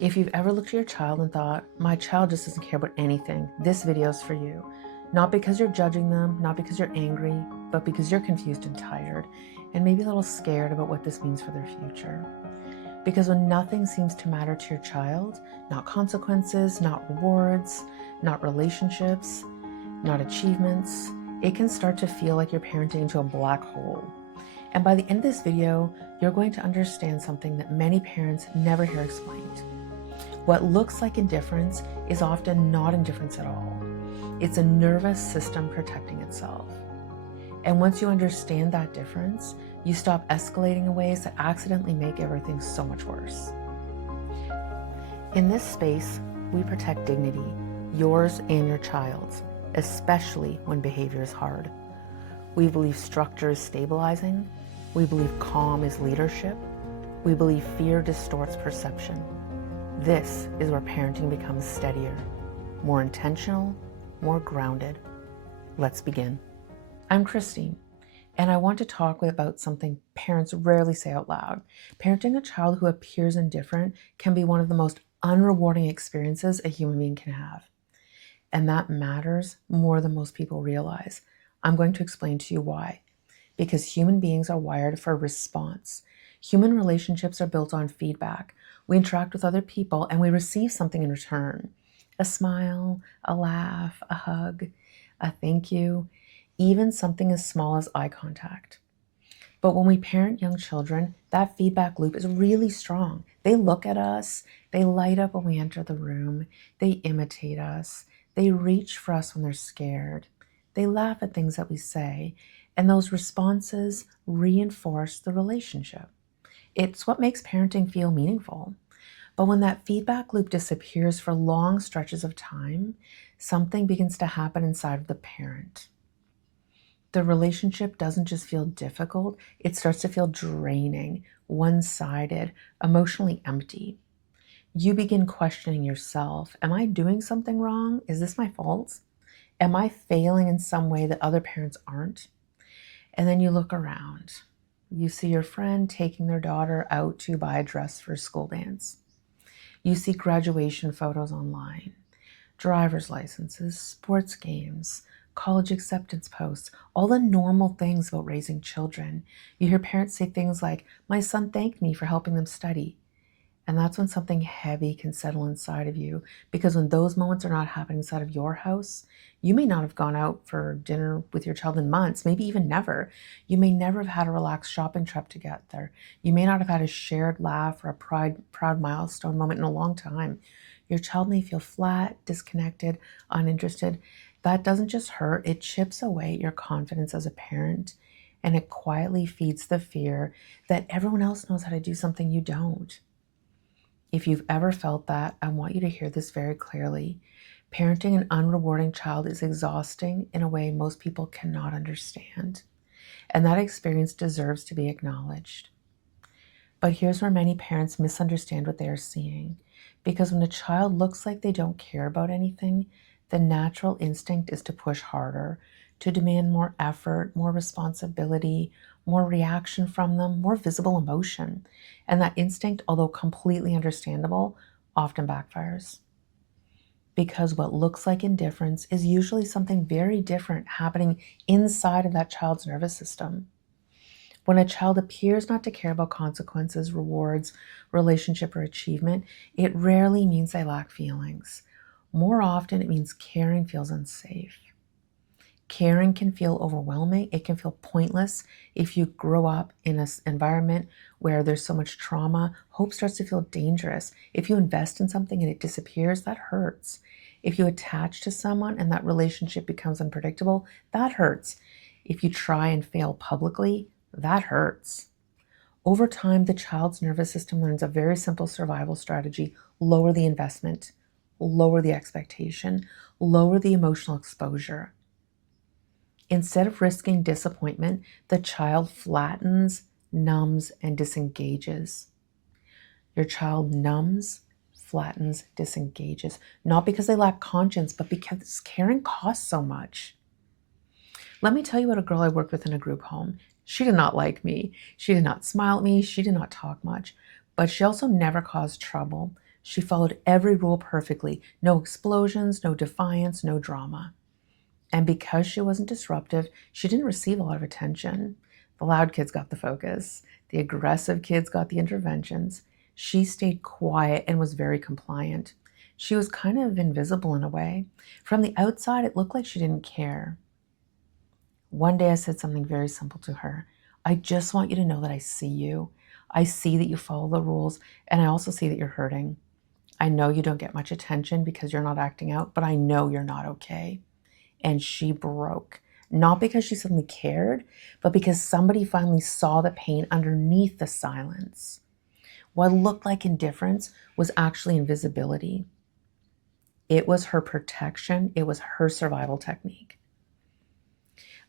If you've ever looked at your child and thought, my child just doesn't care about anything, this video is for you. Not because you're judging them, not because you're angry, but because you're confused and tired, and maybe a little scared about what this means for their future. Because when nothing seems to matter to your child, not consequences, not rewards, not relationships, not achievements, it can start to feel like you're parenting into a black hole. And by the end of this video, you're going to understand something that many parents never hear explained. What looks like indifference is often not indifference at all. It's a nervous system protecting itself. And once you understand that difference, you stop escalating in ways that accidentally make everything so much worse. In this space, we protect dignity, yours and your child's, especially when behavior is hard. We believe structure is stabilizing. We believe calm is leadership. We believe fear distorts perception. This is where parenting becomes steadier, more intentional, more grounded. Let's begin. I'm Christine, and I want to talk about something parents rarely say out loud. Parenting a child who appears indifferent can be one of the most unrewarding experiences a human being can have. And that matters more than most people realize. I'm going to explain to you why. Because human beings are wired for response. Human relationships are built on feedback. We interact with other people and we receive something in return. A smile, a laugh, a hug, a thank you, even something as small as eye contact. But when we parent young children, that feedback loop is really strong. They look at us, they light up when we enter the room, they imitate us, they reach for us when they're scared, they laugh at things that we say, and those responses reinforce the relationship. It's what makes parenting feel meaningful. But when that feedback loop disappears for long stretches of time, something begins to happen inside of the parent. The relationship doesn't just feel difficult, it starts to feel draining, one-sided, emotionally empty. You begin questioning yourself. Am I doing something wrong? Is this my fault? Am I failing in some way that other parents aren't? And then you look around. You see your friend taking their daughter out to buy a dress for a school dance. You see graduation photos online, driver's licenses, sports games, college acceptance posts, all the normal things about raising children. You hear parents say things like, my son thanked me for helping them study. And that's when something heavy can settle inside of you, because when those moments are not happening inside of your house, you may not have gone out for dinner with your child in months, maybe even never. You may never have had a relaxed shopping trip together. You may not have had a shared laugh or a proud milestone moment in a long time. Your child may feel flat, disconnected, uninterested. That doesn't just hurt, it chips away at your confidence as a parent, and it quietly feeds the fear that everyone else knows how to do something you don't. If you've ever felt that, I want you to hear this very clearly. Parenting an unrewarding child is exhausting in a way most people cannot understand, and that experience deserves to be acknowledged. But here's where many parents misunderstand what they are seeing, because when a child looks like they don't care about anything, the natural instinct is to push harder, to demand more effort, more responsibility, more reaction from them, more visible emotion. And that instinct, although completely understandable, often backfires. Because what looks like indifference is usually something very different happening inside of that child's nervous system. When a child appears not to care about consequences, rewards, relationship, or achievement, it rarely means they lack feelings. More often, it means caring feels unsafe. Caring can feel overwhelming. It can feel pointless. If you grow up in an environment where there's so much trauma, hope starts to feel dangerous. If you invest in something and it disappears, that hurts. If you attach to someone and that relationship becomes unpredictable, that hurts. If you try and fail publicly, that hurts. Over time, the child's nervous system learns a very simple survival strategy: lower the investment, lower the expectation, lower the emotional exposure. Instead of risking disappointment, the child flattens, numbs, and disengages. Your child numbs, flattens, disengages, not because they lack conscience, but because caring costs so much. Let me tell you about a girl I worked with in a group home. She did not like me. She did not smile at me. She did not talk much, but she also never caused trouble. She followed every rule perfectly. No explosions, no defiance, no drama. And because she wasn't disruptive, she didn't receive a lot of attention. The loud kids got the focus. The aggressive kids got the interventions. She stayed quiet and was very compliant. She was kind of invisible in a way. From the outside, it looked like she didn't care. One day I said something very simple to her. I just want you to know that I see you. I see that you follow the rules, and I also see that you're hurting. I know you don't get much attention because you're not acting out, but I know you're not okay. And she broke. Not because she suddenly cared, but because somebody finally saw the pain underneath the silence. What looked like indifference was actually invisibility. It was her protection, it was her survival technique.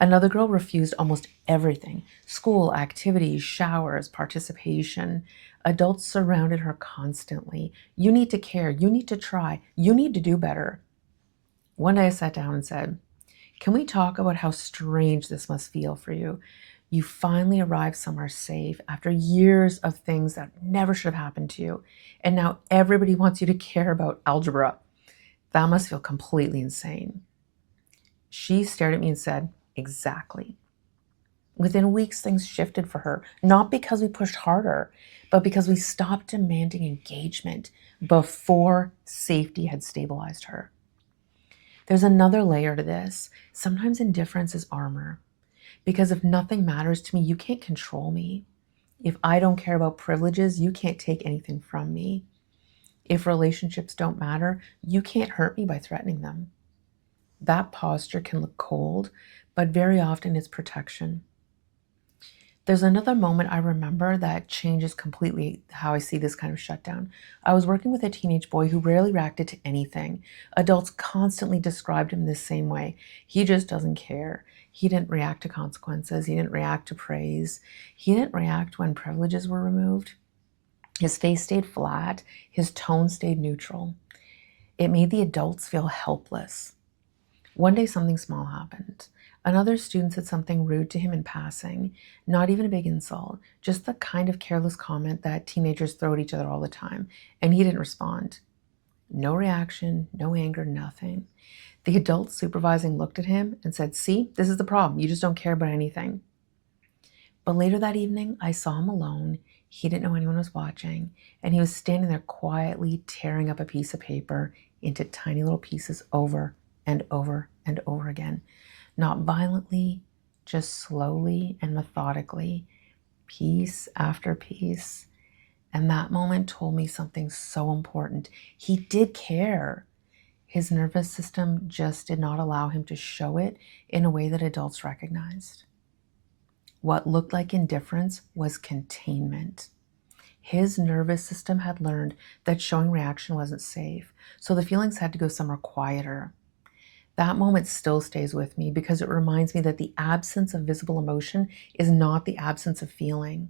Another girl refused almost everything: school, activities, showers, participation. Adults surrounded her constantly. You need to care. You need to try. You need to do better. One day I sat down and said, can we talk about how strange this must feel for you? You finally arrived somewhere safe after years of things that never should have happened to you. And now everybody wants you to care about algebra. That must feel completely insane. She stared at me and said, exactly. Within weeks, things shifted for her, not because we pushed harder, but because we stopped demanding engagement before safety had stabilized her. There's another layer to this. Sometimes indifference is armor, because if nothing matters to me, you can't control me. If I don't care about privileges, you can't take anything from me. If relationships don't matter, you can't hurt me by threatening them. That posture can look cold, but very often it's protection. There's another moment I remember that changes completely how I see this kind of shutdown. I was working with a teenage boy who rarely reacted to anything. Adults constantly described him this same way. He just doesn't care. He didn't react to consequences. He didn't react to praise. He didn't react when privileges were removed. His face stayed flat. His tone stayed neutral. It made the adults feel helpless. One day, something small happened. Another student said something rude to him in passing, not even a big insult, just the kind of careless comment that teenagers throw at each other all the time, and he didn't respond. No reaction, no anger, nothing. The adult supervising looked at him and said, see, this is the problem. You just don't care about anything. But later that evening, I saw him alone. He didn't know anyone was watching, and he was standing there quietly tearing up a piece of paper into tiny little pieces over and over and over again. Not violently, just slowly and methodically, piece after piece. And that moment told me something so important. He did care. His nervous system just did not allow him to show it in a way that adults recognized. What looked like indifference was containment. His nervous system had learned that showing reaction wasn't safe, so the feelings had to go somewhere quieter. That moment still stays with me because it reminds me that the absence of visible emotion is not the absence of feeling.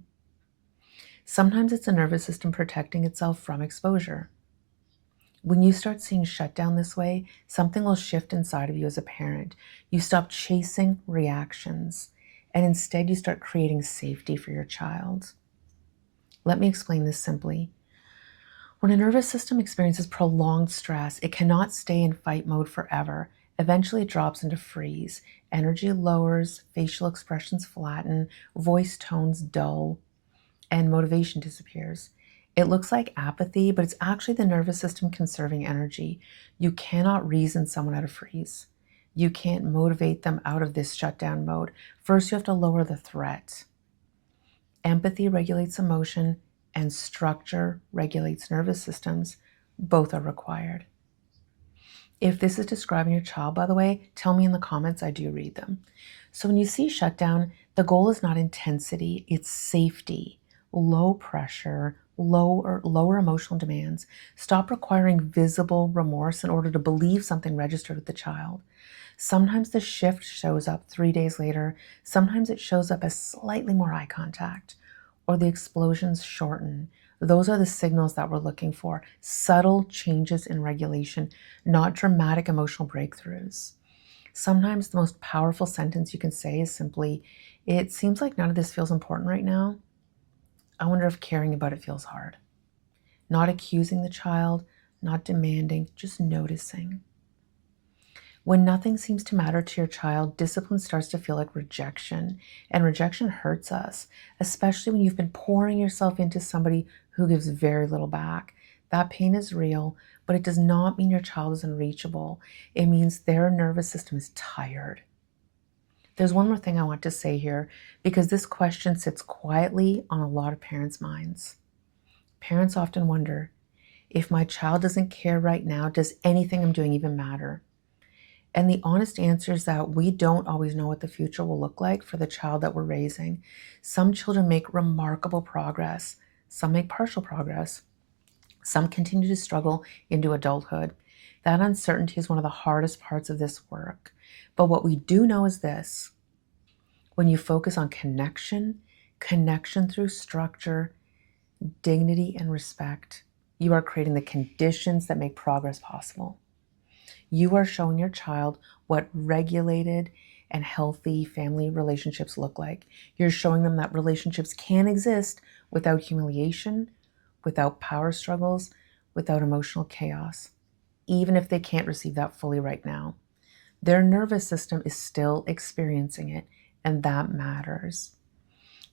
Sometimes it's a nervous system protecting itself from exposure. When you start seeing shutdown this way, something will shift inside of you as a parent. You stop chasing reactions, and instead you start creating safety for your child. Let me explain this simply. When a nervous system experiences prolonged stress, it cannot stay in fight mode forever. Eventually, it drops into freeze. Energy lowers, facial expressions flatten, voice tones dull, and motivation disappears. It looks like apathy, but it's actually the nervous system conserving energy. You cannot reason someone out of freeze. You can't motivate them out of this shutdown mode. First, you have to lower the threat. Empathy regulates emotion, and structure regulates nervous systems. Both are required. If this is describing your child, by the way, tell me in the comments. I do read them. So when you see shutdown, the goal is not intensity, it's safety, low pressure, lower emotional demands. Stop requiring visible remorse in order to believe something registered with the child. Sometimes the shift shows up 3 days later. Sometimes it shows up as slightly more eye contact, or the explosions shorten. Those are the signals that we're looking for. Subtle changes in regulation, not dramatic emotional breakthroughs. Sometimes the most powerful sentence you can say is simply, it seems like none of this feels important right now. I wonder if caring about it feels hard. not accusing the child, not demanding, just noticing. When nothing seems to matter to your child, discipline starts to feel like rejection, and rejection hurts us, especially when you've been pouring yourself into somebody who gives very little back. That pain is real, but it does not mean your child is unreachable. It means their nervous system is tired. There's one more thing I want to say here, because this question sits quietly on a lot of parents' minds. Parents often wonder, if my child doesn't care right now, does anything I'm doing even matter? And the honest answer is that we don't always know what the future will look like for the child that we're raising. Some children make remarkable progress. Some make partial progress. Some continue to struggle into adulthood. That uncertainty is one of the hardest parts of this work. But what we do know is this: when you focus on connection through structure, dignity, and respect, you are creating the conditions that make progress possible. You are showing your child what regulated and healthy family relationships look like. You're showing them that relationships can exist without humiliation, without power struggles, without emotional chaos, even if they can't receive that fully right now. Their nervous system is still experiencing it, and that matters.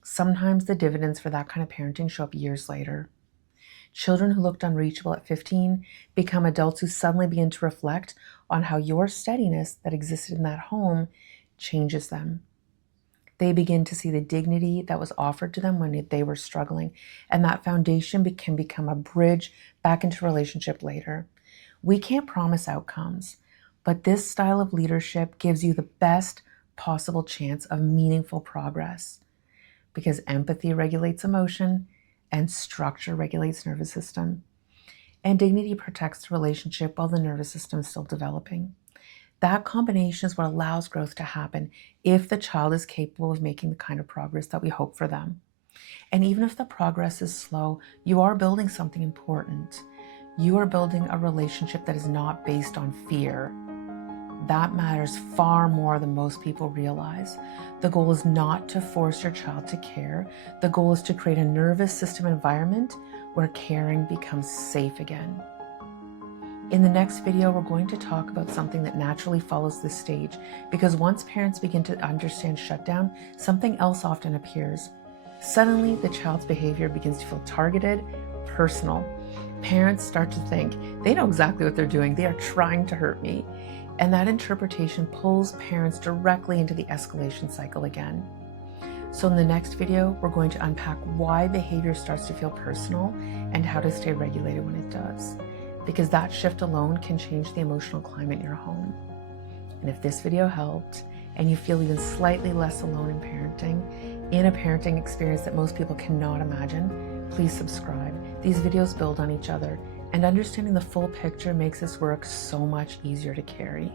Sometimes the dividends for that kind of parenting show up years later. Children who looked unreachable at 15 become adults who suddenly begin to reflect on how your steadiness that existed in that home changes them. They begin to see the dignity that was offered to them when they were struggling, and that foundation can become a bridge back into relationship later. We can't promise outcomes, but this style of leadership gives you the best possible chance of meaningful progress, because empathy regulates emotion and structure regulates nervous system, and dignity protects the relationship while the nervous system is still developing. That combination is what allows growth to happen if the child is capable of making the kind of progress that we hope for them. And even if the progress is slow, you are building something important. You are building a relationship that is not based on fear. That matters far more than most people realize. The goal is not to force your child to care. The goal is to create a nervous system environment where caring becomes safe again. In the next video, we're going to talk about something that naturally follows this stage, because once parents begin to understand shutdown, something else often appears. Suddenly, the child's behavior begins to feel targeted, personal. Parents start to think, they know exactly what they're doing. They are trying to hurt me. And that interpretation pulls parents directly into the escalation cycle again. So in the next video, we're going to unpack why behavior starts to feel personal and how to stay regulated when it does, because that shift alone can change the emotional climate in your home. And if this video helped and you feel even slightly less alone in a parenting experience that most people cannot imagine, please subscribe. These videos build on each other, and understanding the full picture makes this work so much easier to carry.